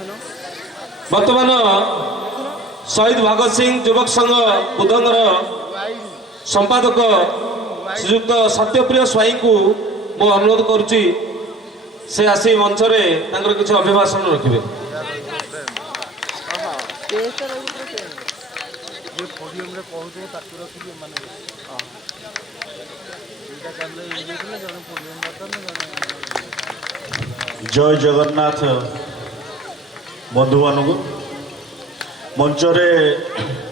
बर्तमान शहीद भगत सिंह युवक संघ बुधंगर संपादक श्रीयुक्त सत्यप्रिय स्वाई को मु अनुरोध करुच्ची से आसी मंच में किसी अभिभाषण रखिए। जय जगन्नाथ बंधु मान मंच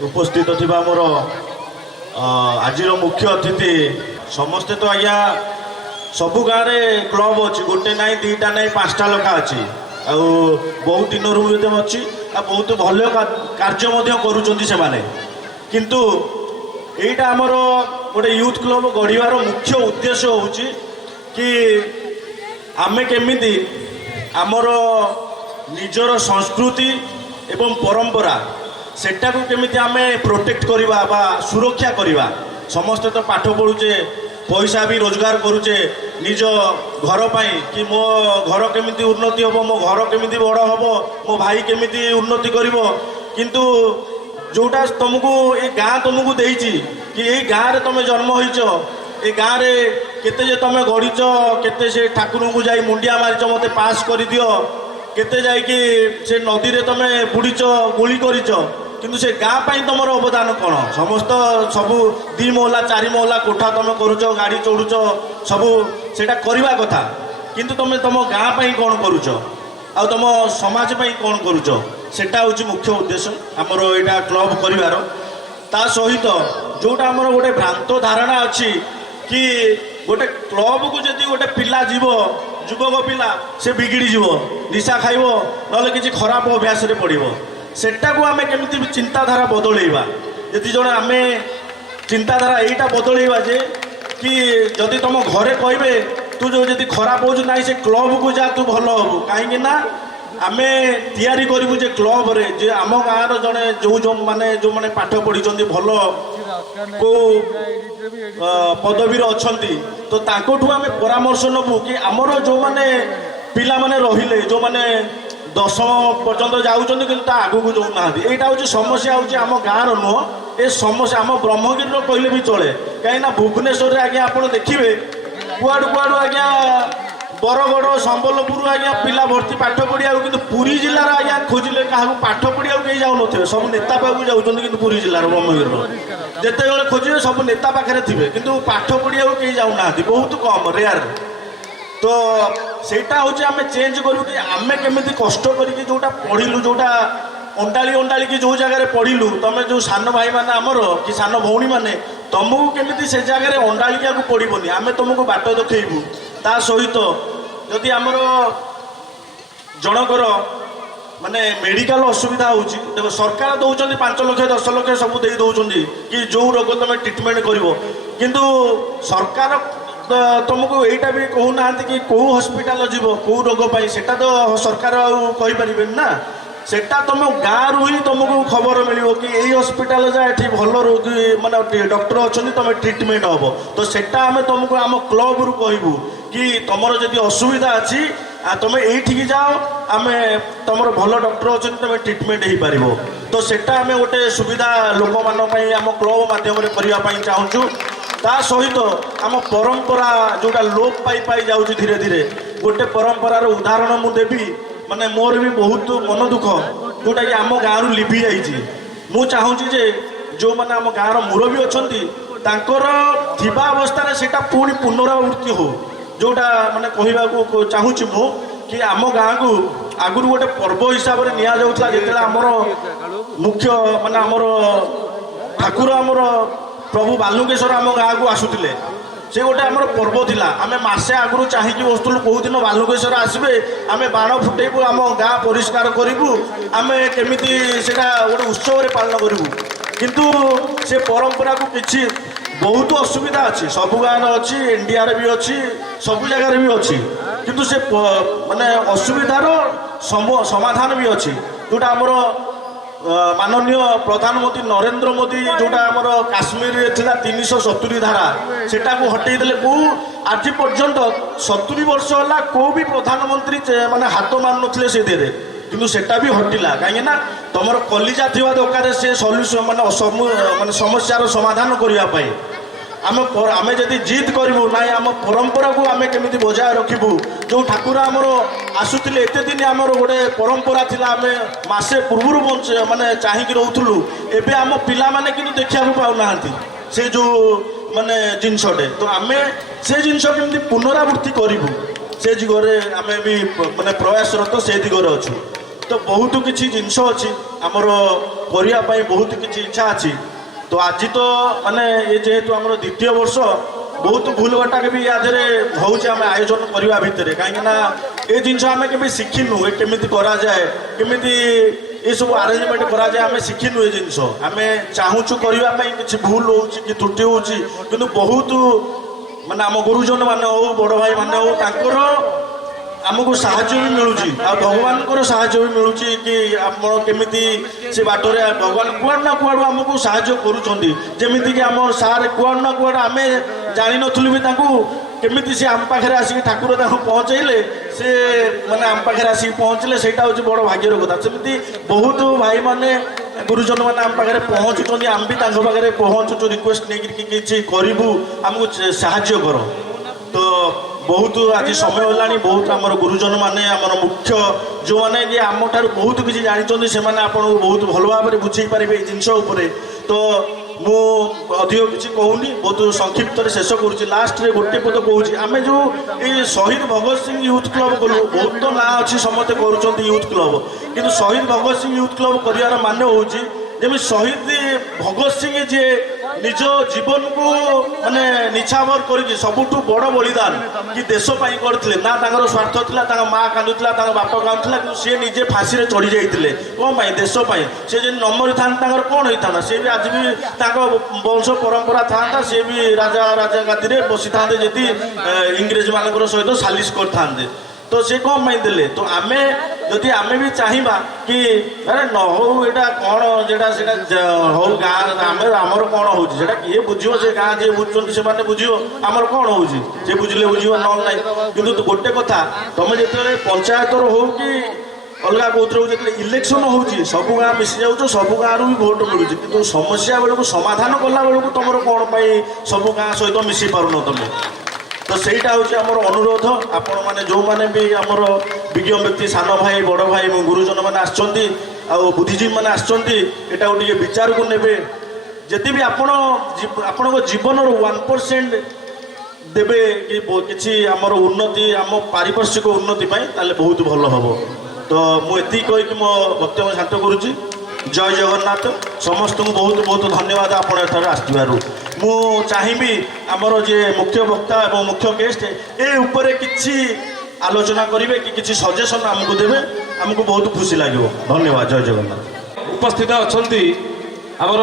उपस्थित थी मोर आज मुख्य अतिथि समस्ते तो आज्ञा सबु गाँव में क्लब अच्छी गोटे ना दीटा ना पांचटा लखा अच्छी आ बहुत दिन अच्छी आ बहुत भल कार्य करुँचे किंतु यहीटा आमर गोटे यूथ क्लब गढ़ार मुख्य उद्देश्य हूँ कि आमे केमिति आमर निजर संस्कृति एवं परंपरा सेटा को केमिति आमे प्रोटेक्ट करवा बा सुरक्षा करवा। समस्ते तो पाठ पढ़ुचे पैसा भी रोजगार करुचे निज घर पाई कि मो घर केमिति उन्नति हम मो घर केमिति बड़ हम मो भाई केमिति उन्नति करिवो किंतु जोटा तुमको ये गाँ तुमको देइछि कि ये गाँव रे तुम जन्म होइछ ए गाँव रे केते जे तुम गढ़ीच केते से ठाकुर को जाई मुंडिया मारिच मते पास कर दियो केते जाई कि से नदी रे तुम बुड़ीच गुली करिच किंतु से गाँ पाई तुमर अवदान कौन समस्त सबू 2 महला 4 महला कोठा तुम करुच गाड़ी चढ़ुच सबू सेटा करवा कथा किंतु तुम तुम गाँ पाई कौन करुच आ तुम समाज पाई कौन करुच सेटा हूँ मुख्य उद्देश्य आमर यहाँ क्लब करिवार। ता सहित जोटा आमर गोटे भ्रांत धारणा अच्छी कि गोटे क्लब को जदि गोटे पिला जीव युवक पिला से बिगिड़ी जीव निशा खाइब ना कि खराब अभ्यास पड़ो सेटा को आमे केमिति चिंताधारा बदलैबा यदि जड़े आमे चिंताधारा यहीटा बदलैबा जे कि जदि तुम घरे कहबे तू जो जदि खराब हो ना से क्लब को जा तू भल हबु कहीं ना आमे तैयारी करूँ जे क्लब रे जे आम गाँव जड़े जो माने जो माने पाठ पढ़ी भल को पदवी अच्छी तो ताकठू आमे परामर्श नबू कि आमर जो माने पिला माने रहिले जो माने 10वीं पर्यंत जाऊँ कि आगू को जाऊना यहाँ हूँ समस्या हूँ आम गाँव नुह ए समस्या आम ब्रह्मगिरी कहले भी चले कहीं भुवनेश्वर में आज्ञा आप देखिए कुआड़ू कुआड़ू आज्ञा बरगढ़ संबलपुर आज्ञा पिला भर्ती पाठ पढ़िया कि पुरी जिलार आज्ञा खोजिले क्या पाठ पढ़िया कहीं जाऊन सब नेता पाक जाऊँ कि पुरी जिलार ब्रह्मगिरी जिते खोजे सब नेता पाखे थे कि पाठ पढ़िया कहीं जाऊना बहुत कम रेयर तो सेटा हूँ आम चेंज करूँ कि आम केमी कष्ट करके जोटा पढ़िलु जोटा अंडाली अंडाली की जो जगह पढ़िलु तुम जो सान भाई मैंने आमर कि सान भौणी मैंने तुमको केमी से जगह अंडालिका को पड़ोनी आम तुमको बाट देखू ता सहित जदि आमर जनकर माने मेडिकल असुविधा हो देखो सरकार दौरान 5 लाख 10 लाख सब दे दौरान कि जो रोग तुम ट्रिटमेंट कर किंतु सरकार तुमको यहीटा भी कहूना कि कौ हस्पिटाल जीव कौ रोग पाई सेटा तो सरकार कहीपर ना सेटा तुम गाँव रु ही तुमको खबर मिलो कि यही हस्पिटाल जा ये भल रोगी माने डॉक्टर अच्छा तुम ट्रिटमेंट हम तो सेटा आम तुमको आम क्लब रु कहबू कि तुमर जदि असुविधा अच्छी तुम ये जाओ आम तुम भल डॉक्टर अच्छे तुम ट्रिटमेंट हो पार तो सेटा आम गोटे सुविधा लोक मान आम क्लब मध्यम करने चाहूँ ता सहित आम परंपरा जोटा लोप पाई पाई जाऊँ धीरे धीरे गोटे परंपरार उदाहरण मु देवी माने मोर भी बहुत मन दुख जोटा कि आम गाँव लिभि जाइए मु चाहूँगी जे जो मैंने आम गाँव मुरबी अच्छा थिबा अवस्था सेटा पुणी पुनरावृत्ति हो जोटा माने कहवाक चाहूँगी मु कि आम गाँ को आगुरी गोटे पर्व हिसाब से निया जाउथला जेतेला आमर मुख्य माने आमर ठाकुर आमर प्रभु बालुकेश्वर आम गाँ को आसुले से गोटे आमर पर्व थिला आमे मासे आगु चाहिए बसुलु कौ दिन बालुकेश्वर आसबे आमे बाण फुटेबू आम गाँ परिष्कार करूँ आमे केमिति सेटा गोटे उत्सव रे पालन करूँ किंतु से परंपरा को किछि बहुत असुविधा अच्छी सब गाँव अच्छी एनडीआर भी अच्छी सब जगार भी अच्छी किंतु से माने असुविधार समाधान भी अच्छी जोटा आमर माननीय प्रधानमंत्री नरेंद्र मोदी जोटा आमर काश्मीर थिला 370 धारा सेटा को हटई देले को आज पर्यंत 70 वर्ष होला को भी प्रधानमंत्री माने हाथ मार नथिले से दे କିନ୍ତୁ ସେଟା ବି ହଟିଲା କାହିଁକି ନା ତମର କଲିଜା ଥିବା ଦରକାର ସେ ସଲ୍ୟୁସନ୍ ମାନେ ସମସ୍ୟାର ସମାଧାନ କରିବା ପାଇଁ। ଆମେ ଯଦି ଜିଦ୍ କରିବୁ ନାଇଁ ଆମ ପରମ୍ପରାକୁ ଆମେ କେମିତି ବଜାୟ ରଖିବୁ, ଯେଉଁ ଠାକୁର ଆମର ଆସୁଥିଲେ ଏତେ ଦିନ ଆମର ଗୋଟେ ପରମ୍ପରା ଥିଲା, ଆମେ ମାସେ ପୂର୍ବରୁ ମାନେ ଚାହିଁକି ରହୁଥିଲୁ, ଏବେ ଆମ ପିଲାମାନେ କିନ୍ତୁ ଦେଖିବାକୁ ପାଉନାହାନ୍ତି ସେ ଯେଉଁ ମାନେ ଜିନିଷଟେ। ତ ଆମେ ସେ ଜିନିଷ କେମିତି ପୁନରାବୃତ୍ତି କରିବୁ ସେ ଦିଗରେ ଆମେ ବି ମାନେ ପ୍ରୟାସରତ ସେ ଦିଗରେ ଅଛୁ। ତ ବହୁତ କିଛି ଜିନିଷ ଅଛି ଆମର କରିବା ପାଇଁ, ବହୁତ କିଛି ଇଚ୍ଛା ଅଛି। ତ ଆଜି ତ ମାନେ ଏ ଯେହେତୁ ଆମର ଦ୍ୱିତୀୟ ବର୍ଷ ବହୁତ ଭୁଲ ଘଟାକେ ବି ୟା ଦେହରେ ହେଉଛି ଆମେ ଆୟୋଜନ କରିବା ଭିତରେ, କାହିଁକି ନା ଏ ଜିନିଷ ଆମେ କେବେ ଶିଖିନୁ ଏ କେମିତି କରାଯାଏ, କେମିତି ଏସବୁ ଆରେଞ୍ଜମେଣ୍ଟ କରାଯାଏ ଆମେ ଶିଖିନୁ ଏ ଜିନିଷ। ଆମେ ଚାହୁଁଛୁ କରିବା ପାଇଁ, କିଛି ଭୁଲ ହେଉଛି କି ତ୍ରୁଟି ହେଉଛି, କିନ୍ତୁ ବହୁତ ମାନେ ଆମ ଗୁରୁଜନ ମାନେ ହଉ ବଡ଼ ଭାଇ ମାନେ ହଉ ତାଙ୍କର ଆମକୁ ସାହାଯ୍ୟ ବି ମିଳୁଛି, ଆଉ ଭଗବାନଙ୍କର ସାହାଯ୍ୟ ବି ମିଳୁଛି କି ଆପଣ କେମିତି ସେ ବାଟରେ ଭଗବାନ କୁଆଡ଼େ ନା କୁଆଡ଼ୁ ଆମକୁ ସାହାଯ୍ୟ କରୁଛନ୍ତି। ଯେମିତିକି ଆମ ସାର୍ କୁଆଡ଼େ ନା କୁଆଡ଼େ ଆମେ ଜାଣିନଥିଲୁ ବି ତାଙ୍କୁ କେମିତି ସେ ଆମ ପାଖରେ ଆସିକି ଠାକୁର ତାଙ୍କୁ ପହଞ୍ଚେଇଲେ, ସେ ମାନେ ଆମ ପାଖରେ ଆସିକି ପହଞ୍ଚିଲେ, ସେଇଟା ହେଉଛି ବଡ଼ ଭାଗ୍ୟର କଥା। ସେମିତି ବହୁତ ଭାଇମାନେ ଗୁରୁଜନ ମାନେ ଆମ ପାଖରେ ପହଞ୍ଚୁଛନ୍ତି, ଆମେ ବି ତାଙ୍କ ପାଖରେ ପହଞ୍ଚୁଛୁ ରିକ୍ୱେଷ୍ଟ ନେଇକି କିଛି କରିବୁ ଆମକୁ ସାହାଯ୍ୟ କର। ତ ବହୁତ ଆଜି ସମୟ ହେଲାଣି, ବହୁତ ଆମର ଗୁରୁଜନ ମାନେ ଆମର ମୁଖ୍ୟ ଯେଉଁମାନେ କି ଆମଠାରୁ ବହୁତ କିଛି ଜାଣିଛନ୍ତି ସେମାନେ ଆପଣଙ୍କୁ ବହୁତ ଭଲ ଭାବରେ ବୁଝେଇ ପାରିବେ ଏଇ ଜିନିଷ ଉପରେ। ତ ମୁଁ ଅଧିକ କିଛି କହୁନି, ବହୁତ ସଂକ୍ଷିପ୍ତରେ ଶେଷ କରୁଛି। ଲାଷ୍ଟରେ ଗୋଟେ ପଦ କହୁଛି, ଆମେ ଯେଉଁ ଏଇ ଶହୀଦ ଭଗତ ସିଂ ୟୁଥ୍ କ୍ଲବ୍ କଲୁ, ବହୁତ ତ ନାଁ ଅଛି ସମସ୍ତେ କରୁଛନ୍ତି ୟୁଥ୍ କ୍ଲବ୍, କିନ୍ତୁ ଶହୀଦ ଭଗତ ସିଂ ୟୁଥ୍ କ୍ଲବ୍ କରିବାର ମାନେ ହେଉଛି ଯେମିତି ଶହୀଦ ଭଗତ ସିଂ ଯିଏ ନିଜ ଜୀବନକୁ ମାନେ ନିଛାବର କରିକି ସବୁଠୁ ବଡ଼ ବଳିଦାନ କି ଦେଶ ପାଇଁ କରିଥିଲେ। ନା ତାଙ୍କର ସ୍ୱାର୍ଥ ଥିଲା, ତାଙ୍କ ମା କାନ୍ଦୁଥିଲା, ତାଙ୍କ ବାପ କାନ୍ଦୁଥିଲା, କିନ୍ତୁ ସିଏ ନିଜେ ଫାଶୀରେ ଚଢ଼ି ଯାଇଥିଲେ କ'ଣ ପାଇଁ? ଦେଶ ପାଇଁ। ସେ ଯଦି ନ ମରିଥାନ୍ତେ ତାଙ୍କର କ'ଣ ହେଇଥାନ୍ତା? ସେ ବି ଆଜି ବି ତାଙ୍କ ବଂଶ ପରମ୍ପରା ଥାନ୍ତା, ସିଏ ବି ରାଜା ଗାଦିରେ ବସିଥାନ୍ତେ ଯଦି ଇଂରେଜ ମାନଙ୍କର ସହିତ ସାଲିସ କରିଥାନ୍ତେ। ତ ସେ କ'ଣ ପାଇଁ ଦେଲେ? ତ ଆମେ ବି ଚାହିଁବା କି ଆରେ ନ ହଉ, ଏଇଟା କ'ଣ ଯେଟା ସେଟା ହଉ ଗାଁ ଆମର କ'ଣ ହେଉଛି ସେଟା କିଏ ବୁଝିବ? ସେ ଗାଁ ଯିଏ ବୁଝୁଛନ୍ତି ସେମାନେ ବୁଝିବ ଆମର କ'ଣ ହେଉଛି, ସେ ବୁଝିଲେ ବୁଝିବ ନହେଲେ ନାହିଁ। କିନ୍ତୁ ଗୋଟେ କଥା, ତମେ ଯେତେବେଳେ ପଞ୍ଚାୟତର ହଉ କି ଅଲଗା କୋଉଥିରେ ହଉ, ଯେତେବେଳେ ଇଲେକ୍ସନ ହେଉଛି ସବୁ ଗାଁ ମିଶି ଯାଉଛ, ସବୁ ଗାଁରୁ ବି ଭୋଟ ମିଳୁଛି, କିନ୍ତୁ ସମସ୍ୟା ବେଳକୁ ସମାଧାନ କଲା ବେଳକୁ ତମର କ'ଣ ପାଇଁ ସବୁ ଗାଁ ସହିତ ମିଶି ପାରୁନ ତମେ? ତ ସେଇଟା ହେଉଛି ଆମର ଅନୁରୋଧ। ଆପଣମାନେ ଯେଉଁମାନେ ବି ଆମର ବିଜ୍ଞ ବ୍ୟକ୍ତି, ସାନ ଭାଇ ବଡ଼ ଭାଇ ଏବଂ ଗୁରୁଜନ ମାନେ ଆସିଛନ୍ତି, ଆଉ ବୁଦ୍ଧିଜୀବୀ ମାନେ ଆସିଛନ୍ତି, ଏଟାକୁ ଟିକେ ବିଚାରକୁ ନେବେ। ଯଦି ବି ଆପଣଙ୍କ ଜୀବନର 1% ଦେବେ କି କିଛି ଆମର ଉନ୍ନତି, ଆମ ପାରିପାର୍ଶ୍ୱିକ ଉନ୍ନତି ପାଇଁ, ତାହେଲେ ବହୁତ ଭଲ ହେବ। ତ ମୁଁ ଏତିକି କହିକି ମୋ ବକ୍ତବ୍ୟ ଶାନ୍ତ କରୁଛି। ଜୟ ଜଗନ୍ନାଥ। ସମସ୍ତଙ୍କୁ ବହୁତ ବହୁତ ଧନ୍ୟବାଦ ଆପଣ ଏଠାରେ ଆସିଥିବାରୁ। ମୁଁ ଚାହିଁବି ଆମର ଯିଏ ମୁଖ୍ୟ ବକ୍ତା ଏବଂ ମୁଖ୍ୟ ଗେଷ୍ଟ ଏ ଉପରେ କିଛି ଆଲୋଚନା କରିବେ କି କିଛି ସଜେସନ୍ ଆମକୁ ଦେବେ, ଆମକୁ ବହୁତ ଖୁସି ଲାଗିବ। ଧନ୍ୟବାଦ। ଜୟ ଜଗନ୍ନାଥ। ଉପସ୍ଥିତ ଅଛନ୍ତି ଆମର